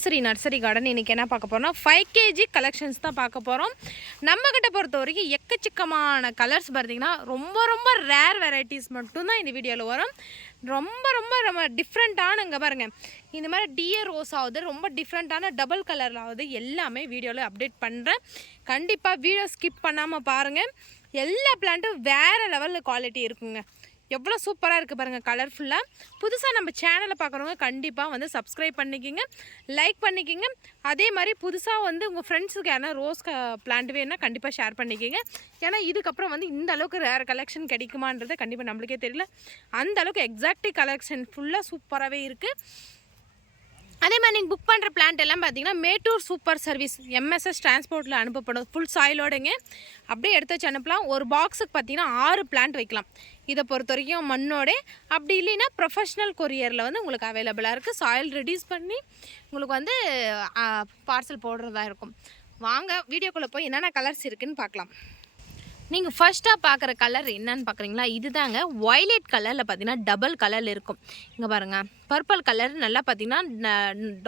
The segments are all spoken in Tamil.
சிவஸ்ரீ நர்சரி கார்டன் இன்றைக்கி என்ன பார்க்க போகிறோம் ஃபைவ் கேஜி கலெக்ஷன்ஸ் தான் பார்க்க போகிறோம் நம்மக்கிட்ட பொறுத்த வரைக்கும் எக்கச்சக்கமான கலர்ஸ் பார்த்திங்கன்னா ரொம்ப ரொம்ப ரேர் வெரைட்டிஸ் மட்டும்தான் இந்த வீடியோவில் வரும். ரொம்ப ரொம்ப ரொம்ப டிஃப்ரெண்ட்டான இங்கே பாருங்கள் இந்த மாதிரி டியர் ரோஸ் ஆகுது ரொம்ப டிஃப்ரெண்ட்டான டபுள் கலரில் ஆகுது எல்லாமே வீடியோவில் அப்டேட் பண்ணுறேன் கண்டிப்பாக வீடியோ ஸ்கிப் பண்ணாமல் பாருங்கள் எல்லா பிளான்ட்டும் வேறு லெவலில் குவாலிட்டி இருக்குங்க. எவ்வளோ சூப்பராக இருக்குது பாருங்கள் கலர்ஃபுல்லாக புதுசாக நம்ம சேனலை பார்க்குறவங்க கண்டிப்பாக வந்து சப்ஸ்கிரைப் பண்ணிக்கிங்க லைக் பண்ணிக்கிங்க. அதே மாதிரி புதுசாக வந்து உங்கள் ஃப்ரெண்ட்ஸுக்கு யாரா ரோஸ் க பிளான்ட் வேணுன்னா கண்டிப்பாக ஷேர் பண்ணிக்கிங்க. ஏன்னா இதுக்கப்புறம் வந்து இந்த அளவுக்கு ரேர் கலெக்ஷன் கிடைக்குமான்றது கண்டிப்பாக நம்மளுக்கே தெரியல. அந்த அளவுக்கு எக்ஸாக்ட் கலெக்ஷன் ஃபுல்லாக சூப்பராகவே இருக்குது அதே மாதிரி நீங்கள் புக் பண்ணுற பிளான்ட் எல்லாம் பார்த்தீங்கன்னா மேட்டூர் சூப்பர் சர்வீஸ் எம்எஸ்எஸ் டிரான்ஸ்போர்ட்டில் அனுப்பப்படும். ஃபுல் சாயிலோடுங்க அப்படியே எடுத்து வச்சு அனுப்பலாம். ஒரு பாக்ஸுக்கு பார்த்தீங்கன்னா ஆறு பிளான்ட் வைக்கலாம். இதை பொறுத்த வரைக்கும் மண்ணோட. அப்படி இல்லைன்னா ப்ரொஃபஷ்னல் கொரியரில் வந்து உங்களுக்கு அவைலபிளாக இருக்குது சாயில் ரெடியூஸ் பண்ணி உங்களுக்கு வந்து பார்சல் போடுறதா இருக்கும். வாங்க வீடியோக்குள்ளே போய் என்னென்ன கலர்ஸ் இருக்குன்னு பார்க்கலாம். நீங்கள் ஃபர்ஸ்ட்டாக பார்க்குற கலர் என்னன்னு பார்க்குறீங்களா? இதுதாங்க. ஒய்லெட் கலரில் பார்த்தீங்கன்னா டபுள் கலர் இருக்கும். இங்கே பாருங்கள் பர்பிள் கலர் நல்லா பார்த்தீங்கன்னா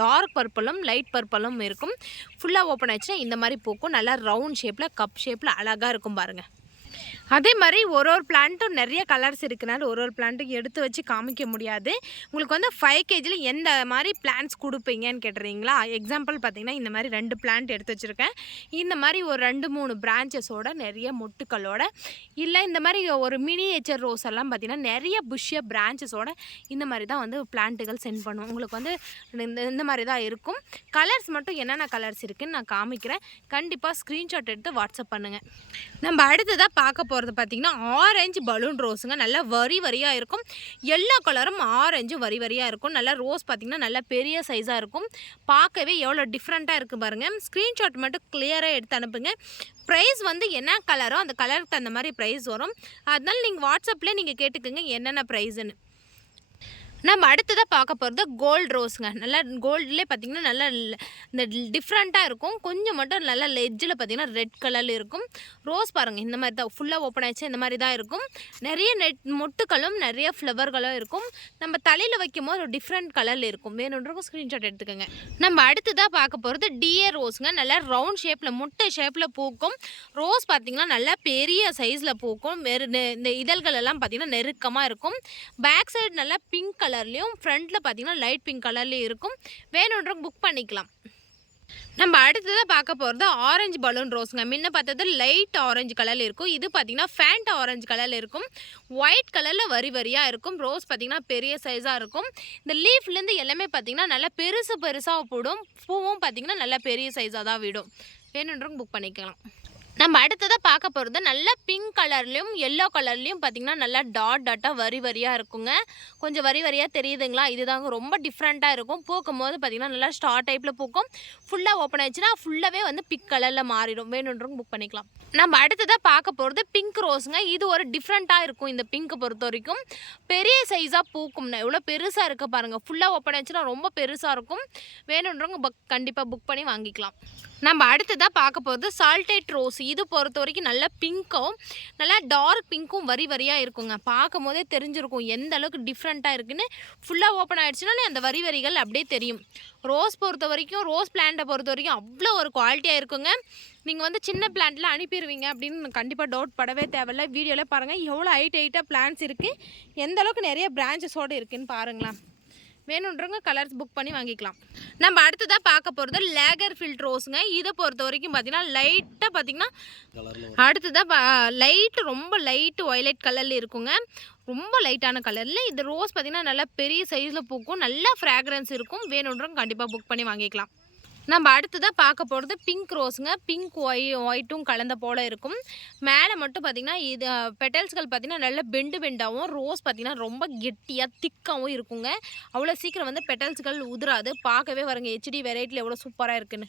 டார்க் பர்பிளும் லைட் பர்பிளும் இருக்கும். ஃபுல்லாக ஓப்பன் ஆச்சுன்னா இந்த மாதிரி பூக்கும். நல்லா ரவுண்ட் ஷேப்பில் கப் ஷேப்பில் அழகாக இருக்கும் பாருங்கள் அதே மாதிரி ஒரு ஒரு பிளான்ட்டும் நிறைய கலர்ஸ் இருக்கனால ஒரு ஒரு பிளான்ட்டும் எடுத்து வச்சு காமிக்க முடியாது. உங்களுக்கு வந்து ஃபைவ் கேஜியில் எந்த மாதிரி பிளான்ட்ஸ் கொடுப்பீங்கன்னு கேட்டுறீங்களா எக்ஸாம்பிள் பார்த்தீங்கன்னா இந்த மாதிரி ரெண்டு பிளான்ட் எடுத்து வச்சுருக்கேன். இந்த மாதிரி ஒரு ரெண்டு மூணு பிரான்ச்சஸோட நிறைய மொட்டுக்களோட இல்லை இந்த மாதிரி ஒரு மினியேச்சர் ரோஸ் எல்லாம் பார்த்தீங்கன்னா நிறைய புஷ்ய பிரான்ச்சஸோட இந்த மாதிரி தான் வந்து பிளான்ட்டுகள் சென்ட் பண்ணுவோம் உங்களுக்கு வந்து இந்த இந்த மாதிரி தான் இருக்கும். கலர்ஸ் மட்டும் என்னென்ன கலர்ஸ் இருக்குதுன்னு நான் காமிக்கிறேன். கண்டிப்பாக ஸ்க்ரீன்ஷாட் எடுத்து வாட்ஸ்அப் பண்ணுங்கள் நம்ம அடுத்ததாக பார்க்க போகிறது பார்த்திங்கன்னா ஆரஞ்சு பலூன் ரோஸுங்க நல்லா வரி வரியாக இருக்கும். எல்லா கலரும் ஆரஞ்சு வரி வரியாக இருக்கும். நல்லா ரோஸ் பார்த்திங்கன்னா நல்லா பெரிய சைஸாக இருக்கும். பார்க்கவே எவ்வளோ டிஃப்ரெண்ட்டாக இருக்குது பாருங்கள் ஸ்க்ரீன்ஷாட் மட்டும் கிளியராக எடுத்து அனுப்புங்க. ப்ரைஸ் வந்து என்ன கலரோ அந்த கலருக்கு தகுந்த மாதிரி ப்ரைஸ் வரும். அதனால நீங்கள் வாட்ஸ்அப்பில் நீங்கள் கேட்டுக்கோங்க என்னென்ன ப்ரைஸுன்னு நம்ம அடுத்ததாக பார்க்க போகிறது கோல்டு ரோஸுங்க நல்லா கோல்டுலேயே பார்த்தீங்கன்னா நல்லா இந்த டிஃப்ரெண்ட்டாக இருக்கும். கொஞ்சம் மட்டும் நல்லா லெஜ்ஜில் பார்த்தீங்கன்னா ரெட் கலரில் இருக்கும். ரோஸ் பாருங்கள் இந்த மாதிரி தான். ஃபுல்லாக ஓப்பன் ஆயிடுச்சு இந்த மாதிரி தான் இருக்கும். நிறைய நெட் மொட்டுகளும் நிறைய ஃப்ளவர்களும் இருக்கும். நம்ம தலையில் வைக்கும் போது ஒரு டிஃப்ரெண்ட் கலரில் இருக்கும். வேணுன்றக்கும் ஸ்க்ரீன்ஷாட் எடுத்துக்கோங்க. நம்ம அடுத்ததாக பார்க்க போகிறது டிஏ ரோஸுங்க நல்லா ரவுண்ட் ஷேப்பில் முட்டை ஷேப்பில் பூக்கும். ரோஸ் பார்த்திங்கன்னா நல்லா பெரிய சைஸில் பூக்கும். வெறு நெ- இந்த இதழ்கள் எல்லாம் பார்த்தீங்கன்னா நெருக்கமாக இருக்கும். பேக் சைடு நல்லா பிங்க் கலர் கலர்லேயும் ஃப்ரண்ட்டில் பார்த்தீங்கன்னா லைட் பிங்க் கலர்லேயும் இருக்கும். வேணுன்ற புக் பண்ணிக்கலாம். நம்ம அடுத்ததாக பார்க்க போகிறது ஆரஞ்சு பலூன் ரோஸுங்க முன்ன பார்த்தது லைட் ஆரஞ்சு கலரில் இருக்கும். இது பார்த்தீங்கன்னா ஃபேண்ட் ஆரஞ்சு கலரில் இருக்கும். ஒயிட் கலரில் வரி வரியாக இருக்கும். ரோஸ் பார்த்தீங்கன்னா பெரிய சைஸாக இருக்கும். இந்த லீஃப்லேருந்து எல்லாமே பார்த்தீங்கன்னா நல்லா பெருசு பெருசாக போடும். பூவும் பார்த்தீங்கன்னா நல்லா பெரிய சைஸாக தான் விடும். வேணுன்றவங்க புக் பண்ணிக்கலாம். நம்ம அடுத்ததாக பார்க்க போகிறது நல்ல பிங்க் கலர்லேயும் எல்லோ கலர்லேயும் பார்த்தீங்கன்னா நல்லா டாட் டாட்டாக வரி வரியாக இருக்குங்க. கொஞ்சம் வரி வரியாக தெரியுதுங்களா? இதுதாங்க ரொம்ப டிஃப்ரெண்ட்டாக இருக்கும். பூக்கும் போது பார்த்திங்கன்னா நல்லா ஸ்டார் டைப்பில் பூக்கும். ஃபுல்லாக ஓப்பன் ஆயிடுச்சுன்னா ஃபுல்லாகவே வந்து பிங்க் கலரில் மாறிடும். வேணுன்றவங்க புக் பண்ணிக்கலாம். நம்ம அடுத்ததாக பார்க்க போகிறது பிங்க் ரோஸுங்க இது ஒரு டிஃப்ரெண்ட்டாக இருக்கும் இந்த பிங்க்கை பொறுத்த வரைக்கும். பெரிய சைஸாக பூக்கும்னா. எவ்வளோ பெருசாக இருக்க பாருங்கள் ஃபுல்லாக ஓப்பன் ஆயிடுச்சுன்னா ரொம்ப பெருசாக இருக்கும். வேணுன்றவங்க புக் கண்டிப்பாக புக் பண்ணி வாங்கிக்கலாம். நம்ம அடுத்ததாக பார்க்க போகிறது சால்டேட் ரோஸ் இது பொறுத்த வரைக்கும் நல்ல பிங்க்கும் நல்லா டார்க் பிங்க்கும் வரி வரியாக இருக்குங்க. பார்க்கும் போதே தெரிஞ்சிருக்கும் எந்த அளவுக்கு டிஃப்ரெண்ட்டாக இருக்குன்னு. ஃபுல்லாக ஓப்பன் ஆகிடுச்சுனாலே அந்த வரி வரிகள் அப்படியே தெரியும். ரோஸ் பொறுத்த வரைக்கும் ரோஸ் பிளான்ட்டை பொறுத்த வரைக்கும் அவ்வளோ ஒரு குவாலிட்டியாக இருக்குங்க. நீங்கள் வந்து சின்ன பிளான்ட்டில் அனுப்பிடுவீங்க அப்படின்னு கண்டிப்பாக டவுட் படவே தேவையில்ல. வீடியோவில் பாருங்கள் எவ்வளோ ஹைட் ஹைட்டாக பிளான்ஸ் இருக்குது எந்த அளவுக்கு நிறைய பிரான்ச்சஸோடு இருக்குதுன்னு பாருங்களேன். வேணுன்றவங்க கலர்ஸ் புக் பண்ணி வாங்கிக்கலாம். நம்ம அடுத்ததாக பார்க்க போகிறது லேகர் ஃபில்ட் ரோஸுங்க இதை பொறுத்த வரைக்கும் பார்த்தீங்கன்னா லைட்டாக பார்த்தீங்கன்னா அடுத்ததாக லைட் ரொம்ப லைட்டு ஒய்லைட் கலரில் இருக்குங்க. ரொம்ப லைட்டான கலரில் இது ரோஸ் பார்த்தீங்கன்னா நல்லா பெரிய சைஸில் பூக்கும். நல்ல ஃப்ராக்ரன்ஸ் இருக்கும். வேணுன்றவங்க கண்டிப்பாக புக் பண்ணி வாங்கிக்கலாம். நம்ம அடுத்ததாக பார்க்க போகிறது பிங்க் ரோஸுங்க பிங்க் ஒய் ஒயிட்டும் கலந்த போல் இருக்கும். மேலே மட்டும் பார்த்திங்கன்னா இது பெட்டல்ஸ்கள் பார்த்திங்கன்னா நல்ல பெண்டு பெண்டாகவும் ரோஸ் பார்த்திங்கன்னா ரொம்ப கெட்டியாக திக்காகவும் இருக்குங்க. அவ்வளோ சீக்கிரம் வந்து பெட்டல்ஸ்கள் உதிராது. பார்க்கவே வருங்க ஹெச்டி வெரைட்டியில் எவ்வளோ சூப்பராக இருக்குன்னு.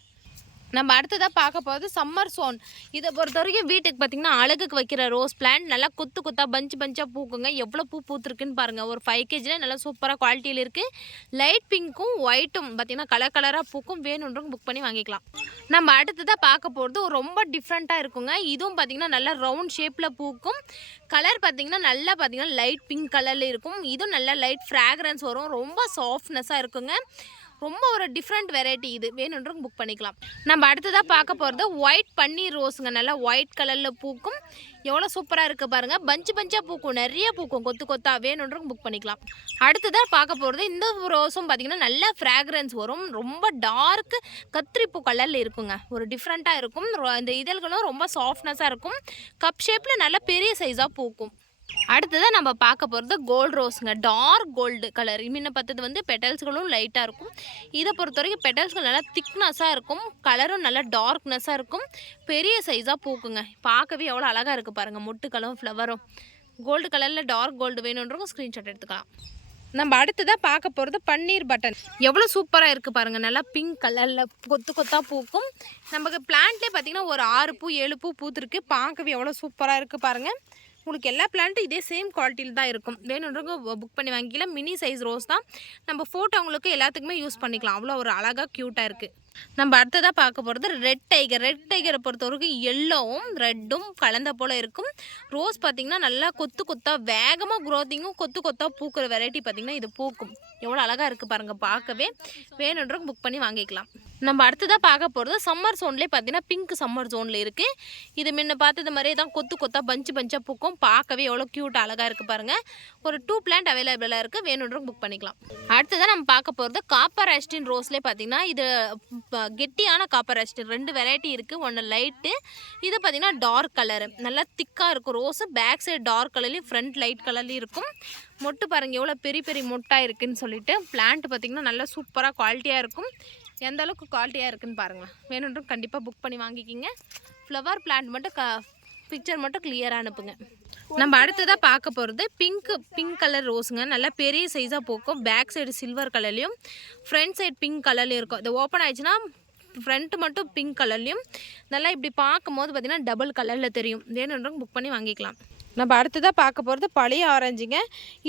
நம்ம அடுத்ததாக பார்க்க போகிறது சம்மர் சோன் இதை பொறுத்த வரைக்கும் வீட்டுக்கு பார்த்திங்கன்னா அழகுக்கு வைக்கிற ரோஸ் பிளான்ட் நல்லா குத்து குத்தா பஞ்சு பஞ்சாக பூக்குங்க. எவ்வளோ பூ பூத்துருக்குன்னு பாருங்கள் ஒரு ஃபைவ் கேஜியில் நல்லா சூப்பராக குவாலிட்டியில் இருக்குது லைட் பிங்க்கும் ஒயிட்டும் பார்த்திங்கன்னா கலர் கலராக பூக்கும். வேணுன்றவங்க புக் பண்ணி வாங்கிக்கலாம். நம்ம அடுத்ததாக பார்க்க போகிறது ரொம்ப டிஃப்ரெண்ட்டாக இருக்குங்க. இதுவும் பார்த்திங்கன்னா நல்லா ரவுண்ட் ஷேப்பில் பூக்கும். கலர் பார்த்திங்கன்னா நல்லா பார்த்திங்கன்னா லைட் பிங்க் கலரில் இருக்கும். இதுவும் நல்லா லைட் ஃப்ராக்ரன்ஸ் வரும். ரொம்ப சாஃப்ட்னஸாக இருக்குங்க. ரொம்ப ஒரு டிஃப்ரெண்ட் வெரைட்டி இது. வேணுன்றவங்க புக் பண்ணிக்கலாம். நம்ம அடுத்ததாக பார்க்க போகிறது ஒயிட் பன்னீர் ரோஸுங்க நல்லா ஒயிட் கலரில் பூக்கும். எவ்வளோ சூப்பராக இருக்குது பாருங்கள் பஞ்சு பஞ்சாக பூக்கும். நிறைய பூக்கும். கொத்து கொத்தா வேணுன்றவங்க புக் பண்ணிக்கலாம். அடுத்ததாக பார்க்க போகிறது இந்த ரோஸும் பார்த்திங்கன்னா நல்ல ஃப்ராக்ரன்ஸ் வரும். ரொம்ப டார்க் கத்திரிப்பூ கலரில் இருக்குங்க. ஒரு டிஃப்ரெண்ட்டாக இருக்கும். இந்த இதழ்களும் ரொம்ப சாஃப்ட்னஸாக இருக்கும். கப் ஷேப்பில் நல்ல பெரிய சைஸாக பூக்கும். அடுத்ததாக நம்ம பார்க்க போகிறது கோல்டு ரோஸுங்க டார்க் கோல்டு கலர் முன்ன பார்த்தது வந்து பெட்டல்ஸ்களும் லைட்டாக இருக்கும். இதை பொறுத்த வரைக்கும் பெட்டல்ஸ்கள் நல்லா திக்னஸாக இருக்கும். கலரும் நல்லா டார்க்னஸாக இருக்கும். பெரிய சைஸாக பூக்குங்க. பார்க்கவே எவ்வளோ அழகாக இருக்குது பாருங்கள் முட்டுக்களும் ஃப்ளவரும் கோல்டு கலரில் டார்க் கோல்டு வேணுன்றவங்க ஸ்க்ரீன்ஷாட் எடுத்துக்கலாம். நம்ம அடுத்ததாக பார்க்க போகிறது பன்னீர் பட்டன் எவ்வளோ சூப்பராக இருக்குது பாருங்கள் நல்லா பிங்க் கலரில் கொத்து கொத்தாக பூக்கும். நமக்கு பிளான்ட்லேயே பார்த்தீங்கன்னா ஒரு ஆறு பூ ஏழு பூ பூத்துருக்கு. பார்க்கவே எவ்வளோ சூப்பராக இருக்குது பாருங்கள் உங்களுக்கு எல்லா பிளான்ட்டும் இதே சேம் குவாலிட்டியில் தான் இருக்கும். வேணுன்றவங்க புக் பண்ணி வாங்கிக்கலாம். மினி சைஸ் ரோஸ் தான். நம்ம ஃபோட்டோ அவங்களுக்கு எல்லாத்துக்குமே யூஸ் பண்ணிக்கலாம். அவ்வளோ ஒரு அழகாக க்யூட்டாக இருக்குது நம்ம அடுத்ததாக பார்க்க போகிறது ரெட் டைகர் ரெட் டைகரை பொறுத்த வரைக்கும் எல்லோவும் ரெட்டும் கலந்த போல் இருக்கும். ரோஸ் பார்த்திங்கன்னா நல்லா கொத்து கொத்தாக வேகமாக க்ரோத்திங்கும் கொத்து கொத்தாக பூக்கிற வெரைட்டி பார்த்திங்கன்னா இது பூக்கும். எவ்வளோ அழகாக இருக்குது பாருங்கள் பார்க்கவே. வேணுன்றவங்க புக் பண்ணி வாங்கிக்கலாம். நம்ம அடுத்ததாக பார்க்க போகிறது சம்மர் ஜோன்லேயே பார்த்தீங்கன்னா பிங்க் சம்மர் ஜோனில் இருக்குது இது முன்ன பார்த்தது மாதிரியே தான் கொத்து கொத்தாக பஞ்சு பஞ்சாக பூக்கும். பார்க்கவே எவ்வளோ க்யூட் அழகாக இருக்குது பாருங்கள் ஒரு டூ பிளான்ட் அவைலபிளாக இருக்குது வேணுன்றவங்க புக் பண்ணிக்கலாம். அடுத்ததாக நம்ம பார்க்க போகிறது காப்பர் ஆஸ்டின் ரோஸ்லேயே பார்த்தீங்கன்னா இது கெட்டியான காப்பர் ஆஸ்டின் ரெண்டு வெரைட்டி இருக்குது ஒன்று லைட்டு இது பார்த்தீங்கன்னா டார்க் கலரு நல்லா திக்காக இருக்கும். ரோஸு பேக் சைடு டார்க் கலர்லேயும் ஃப்ரண்ட் லைட் கலர்லேயும் இருக்கும். மொட்டு பாருங்கள் எவ்வளோ பெரிய பெரிய மொட்டாக இருக்குன்னு சொல்லிட்டு பிளான்ட் பார்த்திங்கன்னா நல்லா சூப்பராக குவாலிட்டியாக இருக்கும். எந்த அளவுக்கு குவாலிட்டியாக இருக்குன்னு பாருங்களேன் வேணுன்றும் கண்டிப்பாக புக் பண்ணி வாங்கிக்கிங்க. ஃப்ளவர் பிளான்ட் மட்டும் க பிக்சர் மட்டும் கிளியராக அனுப்புங்க. நம்ம அடுத்ததாக பார்க்க போகிறது பிங்க் பிங்க் கலர் ரோஸுங்க நல்லா பெரிய சைஸாக போக்கும். பேக் சைடு சில்வர் கலர்லேயும் ஃப்ரண்ட் சைடு பிங்க் கலர்லேயும் இருக்கும். இது ஓப்பன் ஆயிடுச்சுன்னா ஃப்ரண்ட் மட்டும் பிங்க் கலர்லேயும் நல்லா இப்படி பார்க்கும்போது பார்த்தீங்கன்னா டபுள் கலரில் தெரியும். வேணுன்றவங்க புக் பண்ணி வாங்கிக்கலாம். நம்ம அடுத்ததாக பார்க்க போகிறது பழைய ஆரஞ்சுங்க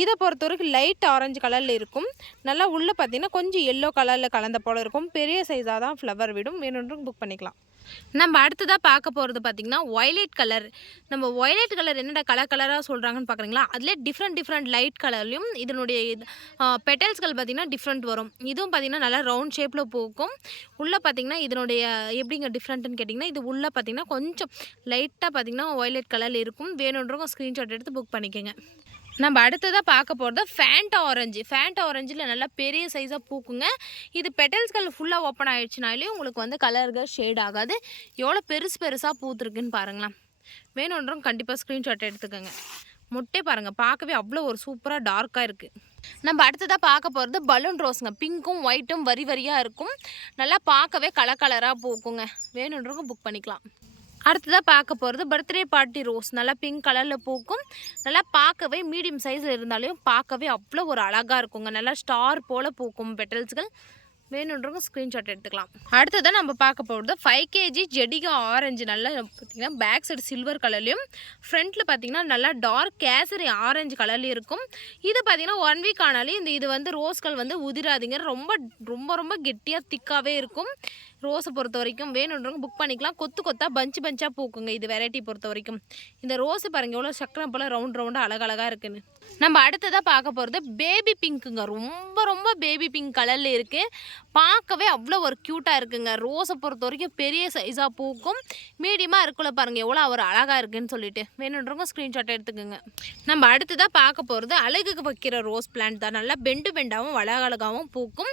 இதை பொறுத்த வரைக்கும் லைட் ஆரஞ்சு கலரில் இருக்கும். நல்லா உள்ளே பார்த்தீங்கன்னா கொஞ்சம் எல்லோ கலரில் கலந்த போல இருக்கும். பெரிய சைஸாக தான் ஃப்ளவர் விடும். வேணுன்றவங்க புக் பண்ணிக்கலாம். நம்ம அடுத்ததாக பார்க்க போகிறது பார்த்திங்கன்னா ஒய்லெட் கலர் நம்ம ஒய்லெட் கலர் என்னடா கலர் கலராக சொல்கிறாங்கன்னு பார்க்குறீங்களா அதிலே டிஃப்ரெண்ட் டிஃப்ரெண்ட் லைட் கலர்லையும் இதனுடைய பெட்டல்ஸ்கள் பார்த்திங்கன்னா டிஃப்ரெண்ட் வரும். இதுவும் பார்த்திங்கன்னா நல்லா ரவுண்ட் ஷேப்பில் பூக்கும். உள்ளே பார்த்திங்கன்னா இதனுடைய எப்படிங்க டிஃப்ரெண்ட்டுன்னு கேட்டிங்கன்னா இது உள்ளே பார்த்திங்கன்னா கொஞ்சம் லைட்டாக பார்த்திங்கன்னா ஒய்லெட் கலரில் இருக்கும். வேணுன்றவங்க ஸ்க்ரீன்ஷாட் எடுத்து புக் பண்ணிக்கோங்க. நம்ம அடுத்ததாக பார்க்க போகிறது ஃபேண்டா ஆரஞ்சு ஃபேண்டா ஆரஞ்சில் நல்லா பெரிய சைஸாக பூக்குங்க. இது பெட்டல்ஸ்கள் ஃபுல்லாக ஓப்பன் ஆகிடுச்சினாலே உங்களுக்கு வந்து கலர்கள் ஷேட் ஆகாது. எவ்வளோ பெருசு பெருசாக பூத்துருக்குன்னு பாருங்களேன். வேணுன்றவங்க கண்டிப்பாக ஸ்க்ரீன்ஷாட் எடுத்துக்கோங்க. முட்டை பாருங்கள் பார்க்கவே அவ்வளோ ஒரு சூப்பராக டார்க்காக இருக்குது நம்ம அடுத்ததாக பார்க்க போகிறது பலூன் ரோஸுங்க பிங்க்கும் ஒயிட்டும் வரி வரியாக இருக்கும். நல்லா பார்க்கவே கலர் கலராக பூக்குங்க. வேணுன்றவங்க புக் பண்ணிக்கலாம். அடுத்ததாக பார்க்க போகிறது பர்த்டே பார்ட்டி ரோஸ். நல்லா பிங்க் கலரில் பூக்கும். நல்லா பார்க்கவே மீடியம் சைஸில் இருந்தாலையும் பார்க்கவே அவ்வளோ ஒரு அழகாக இருக்குங்க. நல்லா ஸ்டார் போல் பூக்கும் பெட்டல்ஸ்கள் வேணுன்றவங்க ஸ்க்ரீன்ஷாட் எடுத்துக்கலாம். அடுத்ததான் நம்ம பார்க்க போகிறது ஃபைவ் கேஜி ஜெடிகா ஆரஞ்சு நல்லா பார்த்தீங்கன்னா பேக் சைடு சில்வர் கலர்லையும் ஃப்ரண்ட்டில் பார்த்தீங்கன்னா நல்லா டார்க் கேசரி ஆரஞ்சு கலர்லையும் இருக்கும். இது பார்த்தீங்கன்னா ஒன் வீக் ஆனாலே இந்த இது வந்து ரோஸ்கள் வந்து உதிராதுங்க. ரொம்ப ரொம்ப ரொம்ப கெட்டியாக திக்காகவே இருக்கும். ரோஸை பொறுத்த வரைக்கும் வேணுன்றவங்க புக் பண்ணிக்கலாம். கொத்து கொத்தா பஞ்சு பஞ்சாக பூக்குங்க. இது வெரைட்டி பொறுத்த வரைக்கும். இந்த ரோஸு பாருங்க எவ்வளோ சக்கரம் போல் ரவுண்ட் ரவுண்டாக அழகழகாக இருக்குன்னு. நம்ம அடுத்ததாக பார்க்க போகிறது பேபி பிங்க்குங்க ரொம்ப ரொம்ப பேபி பிங்க் கலரில் இருக்குது பார்க்கவே அவ்வளோ ஒரு க்யூட்டாக இருக்குங்க. ரோஸை பொறுத்த வரைக்கும் பெரிய சைஸாக பூக்கும். மீடியமாக இருக்குள்ள பாருங்கள் எவ்வளோ ஒரு அழகாக இருக்குன்னு சொல்லிட்டு. வேணுன்றவங்க ஸ்க்ரீன்ஷாட் எடுத்துக்கோங்க. நம்ம அடுத்ததாக பார்க்க போகிறது அழகுக்கு வைக்கிற ரோஸ் பிளான்ட் தான். நல்லா பெண்டு பெண்டாகவும் அழகழகாகவும் பூக்கும்.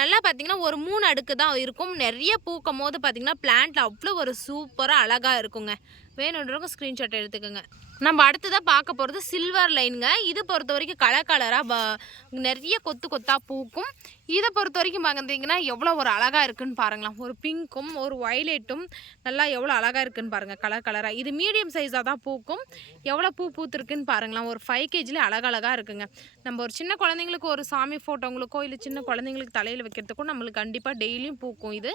நல்லா பார்த்தீங்கன்னா ஒரு மூணு அடுக்கு தான் இருக்கும். நிறைய பூக்கும் போது பார்த்தீங்கன்னா பிளான்ட்டில் அவ்வளோ ஒரு சூப்பராக அழகாக இருக்குங்க. வேணுன்றவங்க ஸ்க்ரீன்ஷாட் எடுத்துக்கோங்க. நம்ம அடுத்ததாக பார்க்க போகிறது சில்வர் லைனுங்க இது பொறுத்த வரைக்கும் கலர் கலராக நிறைய கொத்து கொத்தாக பூக்கும். இதை பொறுத்த வரைக்கும் பார்த்தீங்கன்னா எவ்வளோ ஒரு அழகாக இருக்குன்னு பாருங்களேன். ஒரு பிங்க்கும் ஒரு வயலெட்டும் நல்லா எவ்வளோ அழகாக இருக்குன்னு பாருங்கள் கலர் கலராக இது மீடியம் சைஸாக தான் பூக்கும். எவ்வளோ பூ பூத்துருக்குன்னு பாருங்களேன். ஒரு ஃபைவ் கேஜிலே அழகழகாக இருக்குங்க. நம்ம ஒரு சின்ன குழந்தைங்களுக்கு ஒரு சாமி ஃபோட்டோங்களுக்கோ இல்லை சின்ன குழந்தைங்களுக்கு தலையில் வைக்கிறதுக்கோ நம்மளுக்கு கண்டிப்பாக டெய்லியும் பூக்கும் இது.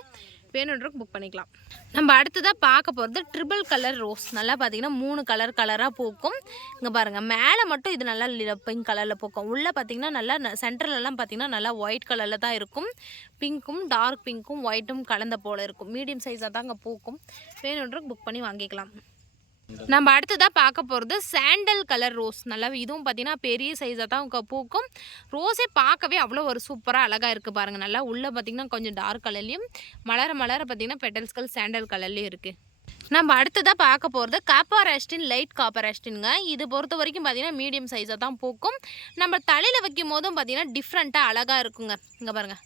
வேணுன்றவங்க புக் பண்ணிக்கலாம். நம்ம அடுத்ததாக பார்க்க போகிறது ட்ரிபிள் கலர் ரோஸ் நல்லா பார்த்தீங்கன்னா மூணு கலர் கலராக பூக்கும். இங்கே பாருங்கள் மேலே மட்டும் இது நல்லா பிங்க் கலரில் பூக்கும். உள்ளே பார்த்தீங்கன்னா நல்லா சென்டர்லலாம் பார்த்தீங்கன்னா நல்லா ஒயிட் கலரில் தான் இருக்கும். பிங்க்கும் டார்க் பிங்க்கும் ஒயிட்டும் கலந்த போல் இருக்கும். மீடியம் சைஸாக தான் அங்கே பூக்கும். வேணுன்றவங்க புக் பண்ணி வாங்கிக்கலாம். நம்ம அடுத்ததாக பார்க்க போகிறது சாண்டல் கலர் ரோஸ் நல்லா இதுவும் பார்த்தீங்கன்னா பெரிய சைஸாக தான் பூக்கும். ரோஸே பார்க்கவே அவ்வளோ ஒரு சூப்பராக அழகாக இருக்குது பாருங்கள் நல்லா உள்ளே பார்த்தீங்கன்னா கொஞ்சம் டார்க் கலர்லேயும் மலர மலர பார்த்தீங்கன்னா பெட்டல்ஸ்கள் சாண்டல் கலர்லேயும் இருக்குது நம்ம அடுத்ததாக பார்க்க போகிறது காப்பர் ஆஸ்டின் லைட் காப்பர் ஆஸ்டின்ங்க இது பொறுத்த வரைக்கும் பார்த்திங்கன்னா மீடியம் சைஸாக தான் பூக்கும். நம்ம தலையில் வைக்கும் போதும் பார்த்தீங்கன்னா டிஃப்ரெண்ட்டாக அழகாக இருக்குங்க. இங்கே பாருங்கள்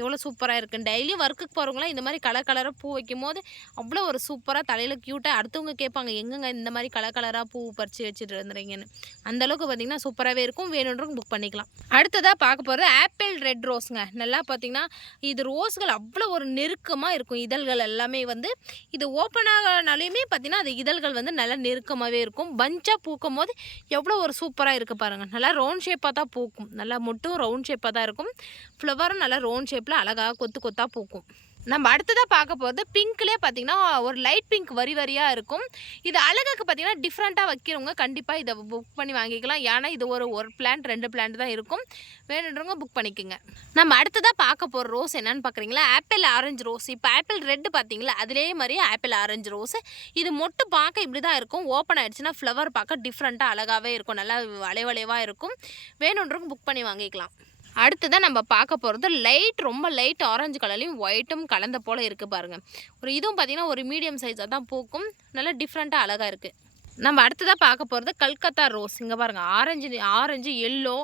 எவ்வளோ சூப்பராக இருக்குது டெய்லியும் ஒர்க்குக்கு போகிறவங்களாம் இந்த மாதிரி கலர் கலராக பூ வைக்கும் போது அவ்வளோ ஒரு சூப்பராக தலையில் க்யூட்டாக அடுத்தவங்க கேட்பாங்க எங்கங்க இந்த மாதிரி கலர் கலராக பூ பறித்து வச்சுட்டு இருந்துறீங்கன்னு அந்தளவுக்கு பார்த்தீங்கன்னா சூப்பராகவே இருக்கும். வேணுன்றவங்க புக் பண்ணிக்கலாம். அடுத்ததாக பார்க்க போகிறது ஆப்பிள் ரெட் ரோஸுங்க நல்லா பார்த்தீங்கன்னா இது ரோஸ்கள் அவ்வளோ ஒரு நெருக்கமாக இருக்கும். இதழ்கள் எல்லாமே வந்து இது ஓப்பன் ஆகினாலையுமே பார்த்தீங்கன்னா அது இதழ்கள் வந்து நல்லா நெருக்கமாகவே இருக்கும். பஞ்சாக பூக்கும் போது எவ்வளோ ஒரு சூப்பராக இருக்குது பாருங்கள் நல்லா ரவுண்ட் ஷேப்பாக தான் பூக்கும். நல்லா முட்டும் ரவுண்ட் ஷேப்பாக தான் இருக்கும். ஃப்ளவரும் நல்லா ரவுண்ட் ஷேப்பில் அழகாக கொத்து கொத்தாக பூக்கும். நம்ம அடுத்ததாக பார்க்க போகிறது பிங்க்லேயே பார்த்தீங்கன்னா ஒரு லைட் பிங்க் வரி வரியாக இருக்கும். இது அழகுக்கு பார்த்தீங்கன்னா டிஃப்ரெண்ட்டாக வைக்கிறவங்க கண்டிப்பாக இதை புக் பண்ணி வாங்கிக்கலாம். ஏன்னா இது ஒரு ஒரு பிளான்ட் ரெண்டு பிளான்ட் தான் இருக்கும். வேணுன்றவங்க புக் பண்ணிக்கோங்க. நம்ம அடுத்ததாக பார்க்க போகிற ரோஸ் என்னன்னு பார்க்குறீங்களா ஆப்பிள் ஆரஞ்சு ரோஸ் இப்போ ஆப்பிள் ரெட்டு பார்த்தீங்களா அதிலே மாதிரியே ஆப்பிள் ஆரஞ்சு ரோஸ் இது மொட்டு பார்க்க இப்படி தான் இருக்கும். ஓப்பன் ஆகிடுச்சுன்னா ஃப்ளவர் பார்க்க டிஃப்ரெண்ட்டாக அழகாகவே இருக்கும். நல்லா வளைவளைவாக இருக்கும். வேணுன்றவங்க புக் பண்ணி வாங்கிக்கலாம். அடுத்ததான் நம்ம பார்க்க போகிறது லைட் ரொம்ப லைட் ஆரஞ்சு கலர்லையும் ஒயிட்டும் கலந்த போல் இருக்குது பாருங்கள் ஒரு இதுவும் பார்த்திங்கன்னா ஒரு மீடியம் சைஸாக தான் பூக்கும். நல்லா டிஃப்ரெண்ட்டாக அழகாக இருக்குது நம்ம அடுத்ததாக பார்க்க போகிறது கல்கத்தா ரோஸ் இங்கே பாருங்கள் ஆரஞ்சு ஆரஞ்சு எல்லோ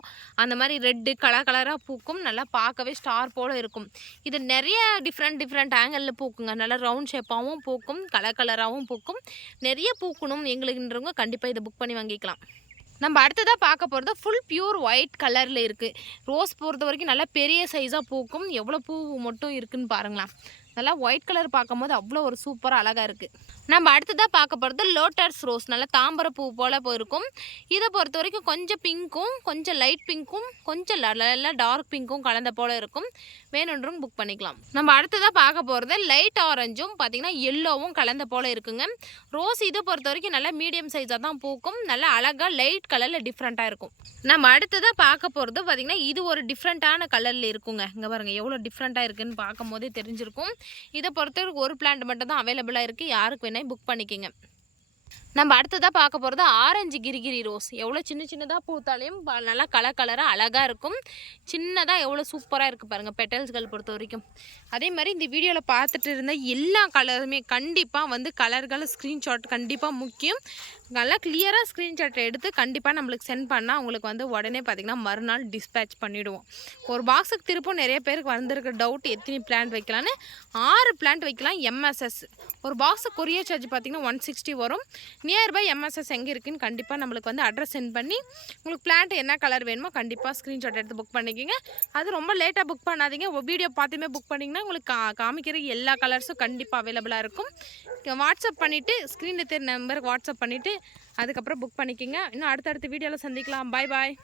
அந்த மாதிரி ரெட்டு கலர் கலராக பூக்கும். நல்லா பார்க்கவே ஸ்டார் போல் இருக்கும். இது நிறைய டிஃப்ரெண்ட் டிஃப்ரெண்ட் ஆங்கிளில் பூக்குங்க. நல்லா ரவுண்ட் ஷேப்பாகவும் பூக்கும் கலர் கலராகவும் பூக்கும். நிறைய பூக்கணும் எங்களுக்குன்றவங்க கண்டிப்பாக இதை புக் பண்ணி வாங்கிக்கலாம். நம்ம அடுத்ததாக பார்க்க போகிறது ஃபுல் பியூர் ஒயிட் கலரில் இருக்குது ரோஸ் பொறுத்த வரைக்கும் நல்லா பெரிய சைஸாக பூக்கும். எவ்வளோ பூ மட்டும் இருக்குதுன்னு பாருங்களேன். நல்லா ஒயிட் கலர் பார்க்கும்போது அவ்வளோ ஒரு சூப்பராக அழகாக இருக்குது நம்ம அடுத்ததாக பார்க்க போகிறது லோட்டஸ் ரோஸ் நல்லா தாம்பர பூ போல் போயிருக்கும் இதை பொறுத்த வரைக்கும் கொஞ்சம் பிங்க்கும் கொஞ்சம் லைட் பிங்க்கும் கொஞ்சம் நல்லா டார்க் பிங்க்கும் கலந்த போல் இருக்கும். வேணுன்றவங்க புக் பண்ணிக்கலாம். நம்ம அடுத்ததாக பார்க்க போகிறது லைட் ஆரஞ்சும் பார்த்தீங்கன்னா எல்லோவும் கலந்த போல் இருக்குங்க. ரோஸ் இதை பொறுத்த வரைக்கும் நல்லா மீடியம் சைஸாக தான் பூக்கும். நல்லா அழகாக லைட் கலரில் டிஃப்ரெண்ட்டாக இருக்கும். நம்ம அடுத்ததாக பார்க்க போகிறது பார்த்திங்கன்னா இது ஒரு டிஃப்ரெண்ட்டான கலரில் இருக்குங்க. இங்கே பாருங்கள் எவ்வளோ டிஃப்ரெண்ட்டாக இருக்குன்னு பார்க்கும் போதே தெரிஞ்சிருக்கும். இதை பொறுத்தவரைக்கும் ஒரு பிளான்ட் மட்டும் தான் அவைலபிளாக இருக்குது யாருக்கு வேணால் புக் பண்ணிக்கோங்க. நம்ம அடுத்ததாக பார்க்க போகிறது ஆரஞ்சு கிரிகிரி ரோஸ். எவ்வளோ சின்ன சின்னதாக பூத்தாலையும் ப- நல்லா கலர் கலராக அழகாக இருக்கும். சின்னதாக எவ்வளோ சூப்பராக இருக்குது பாருங்கள் பெட்டல்ஸ்கள் பொறுத்த வரைக்கும். அதே மாதிரி இந்த வீடியோவில் பார்த்துட்டு இருந்த எல்லா கலருமே கண்டிப்பாக வந்து கலர்கள் ஸ்க்ரீன்ஷாட் கண்டிப்பாக முக்கியம். நல்லா கிளியராக ஸ்க்ரீன்ஷாட்டை எடுத்து கண்டிப்பாக நம்மளுக்கு சென்ட் பண்ணால் உங்களுக்கு வந்து உடனே பார்த்திங்கன்னா மறுநாள் டிஸ்பேச் பண்ணிவிடுவோம் ஒரு பாக்ஸுக்கு திருப்பும் நிறைய பேருக்கு வந்திருக்க டவுட் எத்தனை பிளான்ட் வைக்கலான்னு ஆறு பிளான்ட் வைக்கலாம் எம்எஸ்எஸ் ஒரு பாக்ஸு கொரியர் சார்ஜ் பார்த்திங்கன்னா ஒன் சிக்ஸ்டி வரும். நியர்பை எம்எஸ்எஸ் எங்கே இருக்குன்னு கண்டிப்பாக நம்மளுக்கு வந்து அட்ரஸ் சென்ட் பண்ணி உங்களுக்கு பிளான்ட் என்ன கலர் வேணுமோ கண்டிப்பாக ஸ்க்ரீன்ஷாட் எடுத்து புக் பண்ணிக்கோங்க. அது ரொம்ப லேட்டாக புக் பண்ணாதீங்க. வீடியோ பார்த்துமே புக் பண்ணிங்கன்னா உங்களுக்கு கா காமிக்கிற எல்லா கலர்ஸும் கண்டிப்பாக அவைலபிளாக இருக்கும். வாட்ஸ்அப் பண்ணிவிட்டு ஸ்க்ரீனில் தெரிய நம்பருக்கு வாட்ஸ்அப் பண்ணிவிட்டு அதுக்கப்புறம் புக் பண்ணிக்கோங்க. இன்னும் அடுத்தடுத்த வீடியோவில் சந்திக்கலாம். பாய் பாய்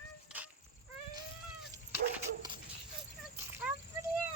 அப்படியா?